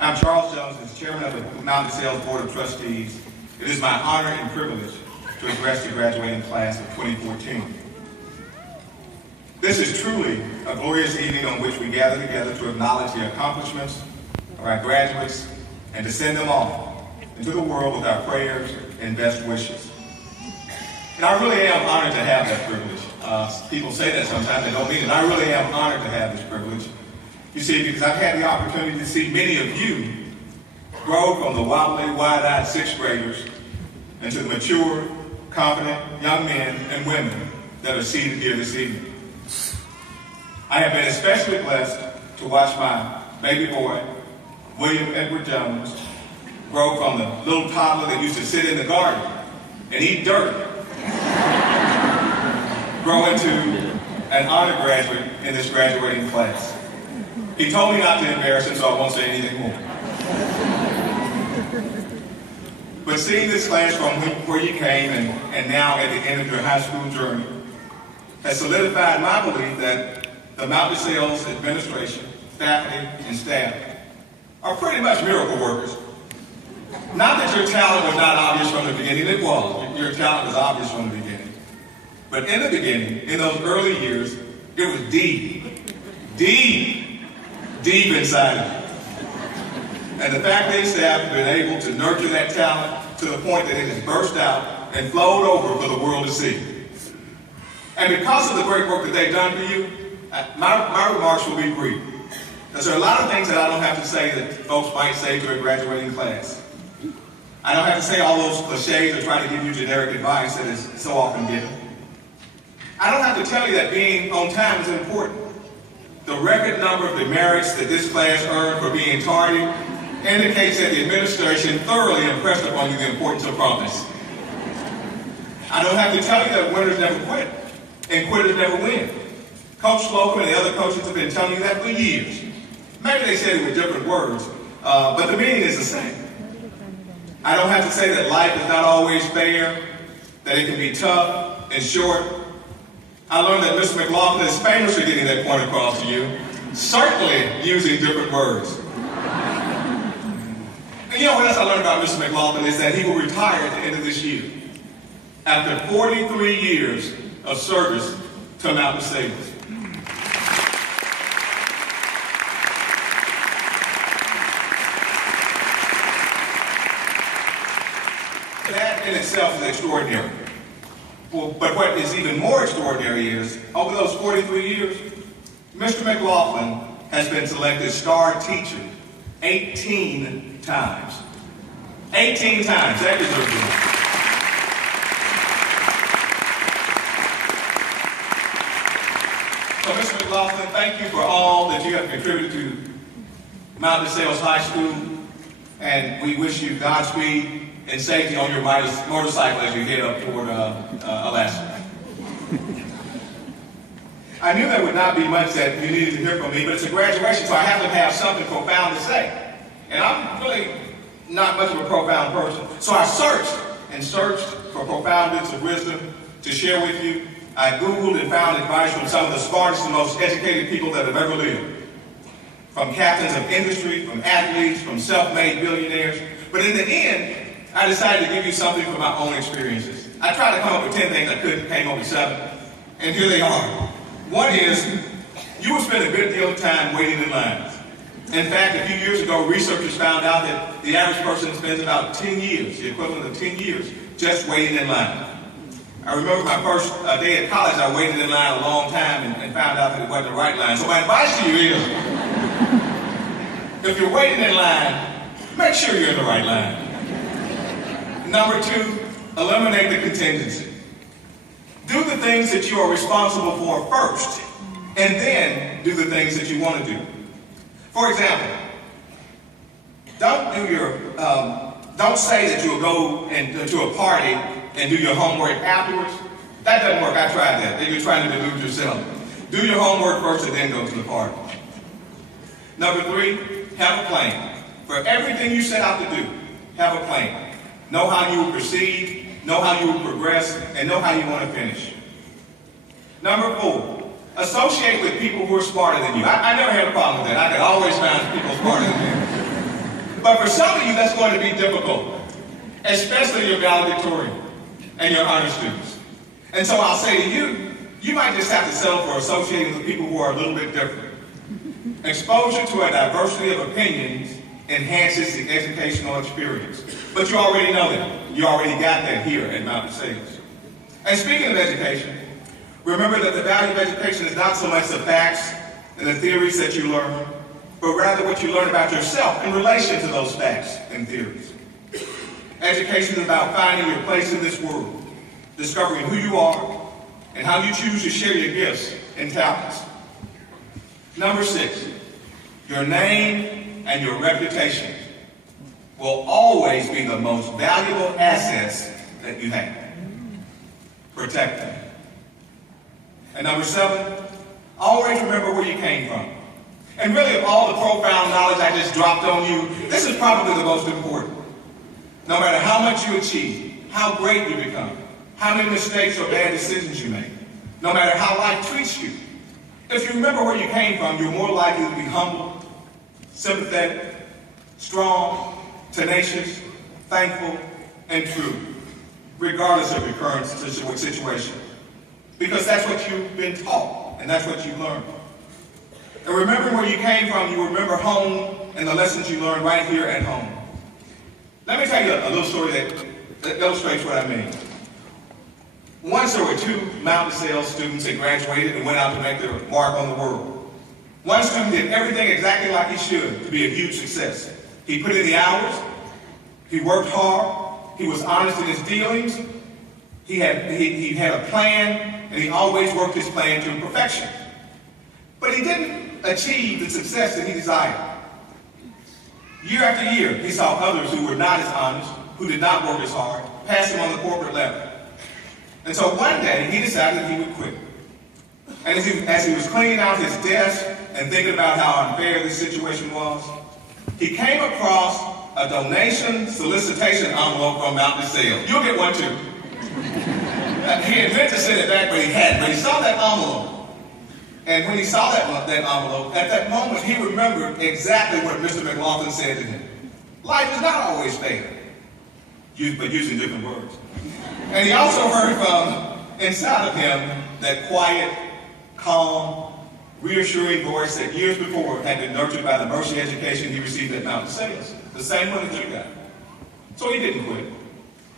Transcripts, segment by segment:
I'm Charles Jones, as Chairman of the Mountain DeSales Board of Trustees. It is my honor and privilege to address the graduating class of 2014. This is truly a glorious evening on which we gather together to acknowledge the accomplishments of our graduates and to send them off into the world with our prayers and best wishes. And I really am honored to have that privilege. People say that sometimes, they don't mean it. I really am honored to have this privilege. You see, because I've had the opportunity to see many of you grow from the wobbly, wide-eyed sixth graders into the mature, confident young men and women that are seated here this evening. I have been especially blessed to watch my baby boy, William Edward Jones, grow from the little toddler that used to sit in the garden and eat dirt, grow into an honor graduate in this graduating class. He told me not to embarrass him, so I won't say anything more. But seeing this class from where you came and now at the end of your high school journey has solidified my belief that the Mountain DeSales administration, faculty, and staff are pretty much miracle workers. Not that your talent was not obvious from the beginning, it was. Your talent was obvious from the beginning. But in the beginning, in those early years, it was deep inside of you. And the faculty and staff have been able to nurture that talent to the point that it has burst out and flowed over for the world to see. And because of the great work that they've done for you, my remarks will be brief. Because there are a lot of things that I don't have to say that folks might say to a graduating class. I don't have to say all those cliches or try to give you generic advice that is so often given. I don't have to tell you that being on time is important. The record number of demerits that this class earned for being tardy indicates that the administration thoroughly impressed upon you the importance of promise. I don't have to tell you that winners never quit and quitters never win. Coach Slocum and the other coaches have been telling you that for years. Maybe they said it with different words, but the meaning is the same. I don't have to say that life is not always fair, that it can be tough and short. I learned that Mr. McLaughlin is famous for getting that point across to you, certainly using different words. And you know what else I learned about Mr. McLaughlin is that he will retire at the end of this year after 43 years of service to Mountain DeSales. That in itself is extraordinary. Well, but what is even more extraordinary is, over those 43 years, Mr. McLaughlin has been selected star teacher 18 times. 18 times. That deserves it. So, Mr. McLaughlin, thank you for all that you have contributed to Mountain DeSales High School, and we wish you Godspeed and safety on your motorcycle as you head up toward Alaska. I knew there would not be much that you needed to hear from me, but it's a graduation, so I have to have something profound to say. And I'm really not much of a profound person. So I searched for profound bits of wisdom to share with you. I Googled and found advice from some of the smartest and most educated people that have ever lived. From captains of industry, from athletes, from self-made billionaires. But in the end, I decided to give you something from my own experiences. I tried to come up with 10 things, I couldn't, came up with 7. And here they are. One is, you will spend a good deal of time waiting in lines. In fact, a few years ago, researchers found out that the average person spends about 10 years, the equivalent of 10 years, just waiting in line. I remember my first day at college, I waited in line a long time and found out that it wasn't the right line. So my advice to you is, if you're waiting in line, make sure you're in the right line. Number 2, eliminate the contingency. Do the things that you are responsible for first, and then do the things that you want to do. For example, don't say that you'll go to a party and do your homework afterwards. That doesn't work. I tried that. You're trying to delude yourself. Do your homework first and then go to the party. Number 3, have a plan. For everything you set out to do, have a plan. Know how you will proceed, know how you will progress, and know how you want to finish. Number 4, associate with people who are smarter than you. I never had a problem with that. I could always find people smarter than me. But for some of you, that's going to be difficult, especially your valedictorian and your honor students. And so I'll say to you, you might just have to settle for associating with people who are a little bit different. Exposure to a diversity of opinions enhances the educational experience. But you already know that. You already got that here at Mount DeSales. And speaking of education, remember that the value of education is not so much the facts and the theories that you learn, but rather what you learn about yourself in relation to those facts and theories. Education is about finding your place in this world, discovering who you are, and how you choose to share your gifts and talents. Number 6, your name and your reputation will always be the most valuable assets that you have. Protect them. And number 7, always remember where you came from. And really, of all the profound knowledge I just dropped on you, this is probably the most important. No matter how much you achieve, how great you become, how many mistakes or bad decisions you make, no matter how life treats you, if you remember where you came from, you're more likely to be humble, sympathetic, strong, tenacious, thankful, and true, regardless of your current situation. Because that's what you've been taught, and that's what you've learned. And remembering where you came from, you remember home and the lessons you learned right here at home. Let me tell you a little story that illustrates what I mean. Once there were 2 Mount DeSales students that graduated and went out to make their mark on the world. One student did everything exactly like he should to be a huge success. He put in the hours, he worked hard, he was honest in his dealings, he had a plan, and he always worked his plan to perfection. But he didn't achieve the success that he desired. Year after year, he saw others who were not as honest, who did not work as hard, pass him on the corporate ladder. And so one day, he decided he would quit. And as he was cleaning out his desk and thinking about how unfair this situation was, he came across a donation solicitation envelope from Mount DeSales. You'll get one too. He had meant to send it back, but he hadn't. But he saw that envelope. And when he saw that envelope, at that moment, he remembered exactly what Mr. McLaughlin said to him. Life is not always fair, but using different words. And he also heard from inside of him that quiet, calm, reassuring voice that years before had been nurtured by the Mercy education he received at Mount DeSales, the same one that you got. So he didn't quit.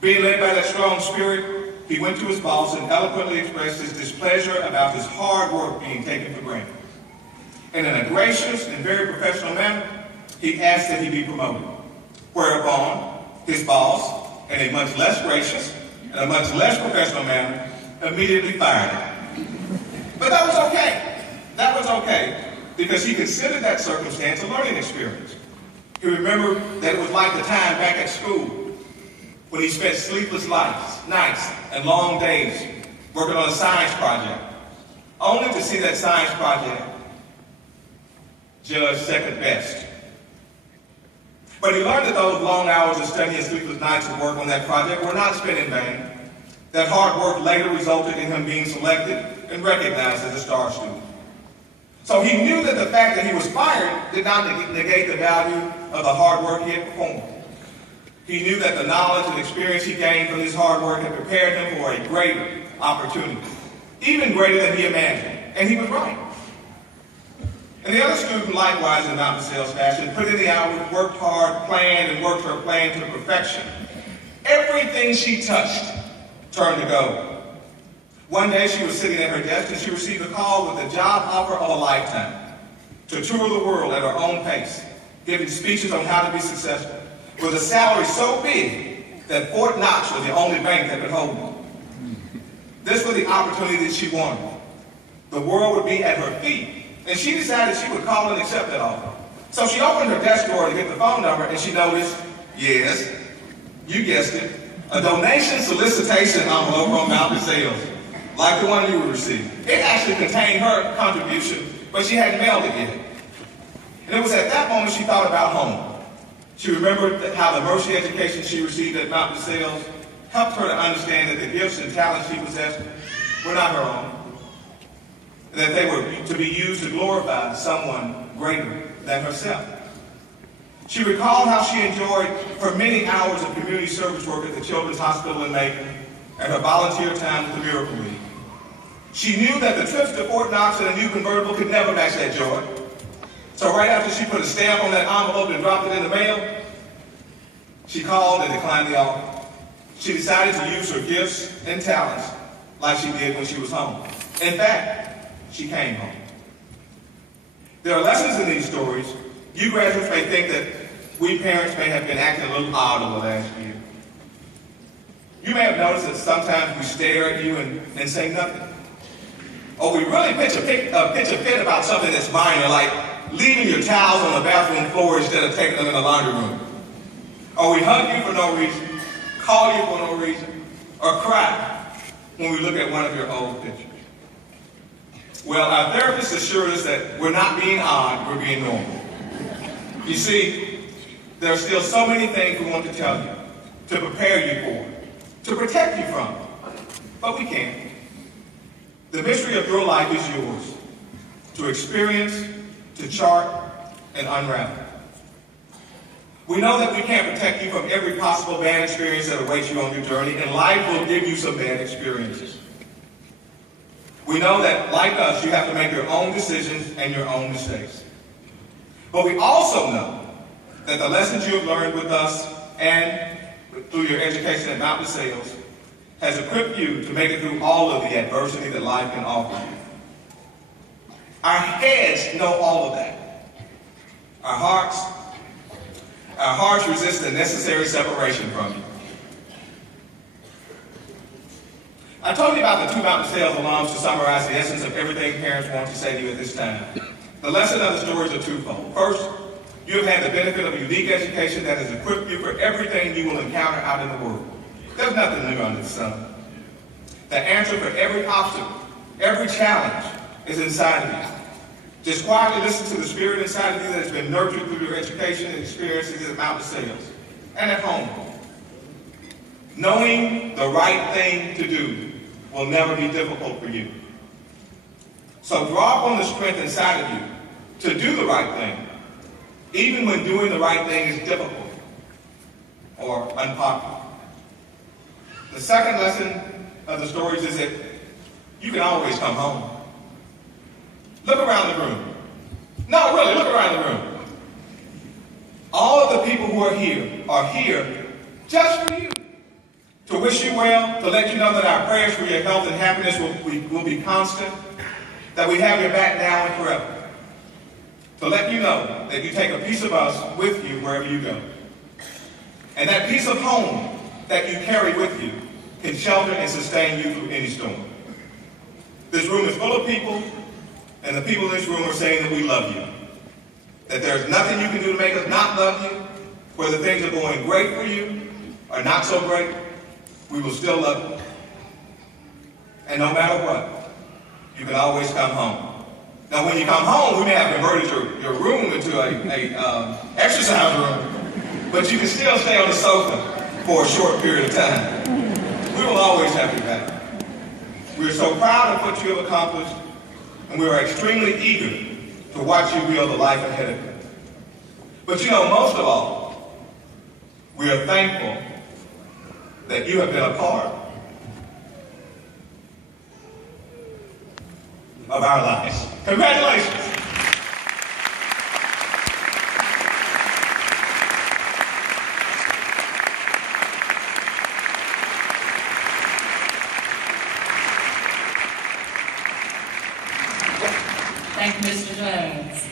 Being led by that strong spirit, he went to his boss and eloquently expressed his displeasure about his hard work being taken for granted. And in a gracious and very professional manner, he asked that he be promoted. Whereupon, his boss, in a much less gracious and a much less professional manner, immediately fired him. But that was okay. That was okay, because he considered that circumstance a learning experience. He remembered that it was like the time back at school when he spent sleepless nights and long days working on a science project, only to see that science project judged second best. But he learned that those long hours of study and sleepless nights of work on that project were not spent in vain. That hard work later resulted in him being selected and recognized as a star student. So he knew that the fact that he was fired did not negate the value of the hard work he had performed. He knew that the knowledge and experience he gained from his hard work had prepared him for a greater opportunity, even greater than he imagined, and he was right. And the other student, likewise in Mount DeSales fashion, put in the hours, worked hard, planned, and worked her plan to perfection. Everything she touched turned to gold. One day she was sitting at her desk and she received a call with the job offer of a lifetime to tour the world at her own pace, giving speeches on how to be successful, with a salary so big that Fort Knox was the only bank that could hold it. This was the opportunity that she wanted. The world would be at her feet. And she decided she would call and accept that offer. So she opened her desk drawer to get the phone number, and she noticed, yes, you guessed it, a donation solicitation envelope from Mount DeSales, like the one you would receive. It actually contained her contribution, but she hadn't mailed it yet. And it was at that moment she thought about home. She remembered how the Mercy education she received at Mount DeSales helped her to understand that the gifts and talents she possessed were not her own, and that they were to be used to glorify someone greater than herself. She recalled how she enjoyed her many hours of community service work at the Children's Hospital in Macon and her volunteer time with the Miracle League. She knew that the trips to Fort Knox in a new convertible could never match that joy. So right after she put a stamp on that envelope and dropped it in the mail, she called and declined the offer. She decided to use her gifts and talents like she did when she was home. In fact, she came home. There are lessons in these stories. You graduates may think that we parents may have been acting a little odd over the last year. You may have noticed that sometimes we stare at you and say nothing. Or we really pitch a fit about something that's minor, like leaving your towels on the bathroom floor instead of taking them in the laundry room. Or we hug you for no reason, call you for no reason, or cry when we look at one of your old pictures. Well, our therapist assured us that we're not being odd, we're being normal. You see, there are still so many things we want to tell you, to prepare you for, to protect you from, but we can't. The mystery of your life is yours, to experience, to chart, and unravel. We know that we can't protect you from every possible bad experience that awaits you on your journey, and life will give you some bad experiences. We know that, like us, you have to make your own decisions and your own mistakes. But we also know that the lessons you have learned with us and through your education at Mount DeSales has equipped you to make it through all of the adversity that life can offer you. Our heads know all of that. Our hearts resist the necessary separation from you. I told you about the two Mount DeSales alums to summarize the essence of everything parents want to say to you at this time. The lesson of the stories are twofold. First, you have had the benefit of a unique education that has equipped you for everything you will encounter out in the world. There's nothing new under the sun. The answer for every obstacle, every challenge is inside of you. Just quietly listen to the spirit inside of you that has been nurtured through your education and experiences at Mount DeSales and at home. Knowing the right thing to do will never be difficult for you. So draw upon the strength inside of you to do the right thing, even when doing the right thing is difficult or unpopular. The second lesson of the stories is that you can always come home. Look around the room. No, really, look around the room. All of the people who are here just for you. To wish you well, to let you know that our prayers for your health and happiness will be constant, that we have your back now and forever. To let you know that you take a piece of us with you wherever you go. And that piece of home that you carry with you can shelter and sustain you through any storm. This room is full of people, and the people in this room are saying that we love you. That there's nothing you can do to make us not love you, whether things are going great for you or not so great, we will still love you. And no matter what, you can always come home. Now when you come home, we may have converted your room into a exercise room, but you can still stay on the sofa for a short period of time. We will always have your back. We are so proud of what you have accomplished, and we are extremely eager to watch you build the life ahead of you. But you know, most of all, we are thankful that you have been a part of our lives. Congratulations. Thank you, Mr. Jones.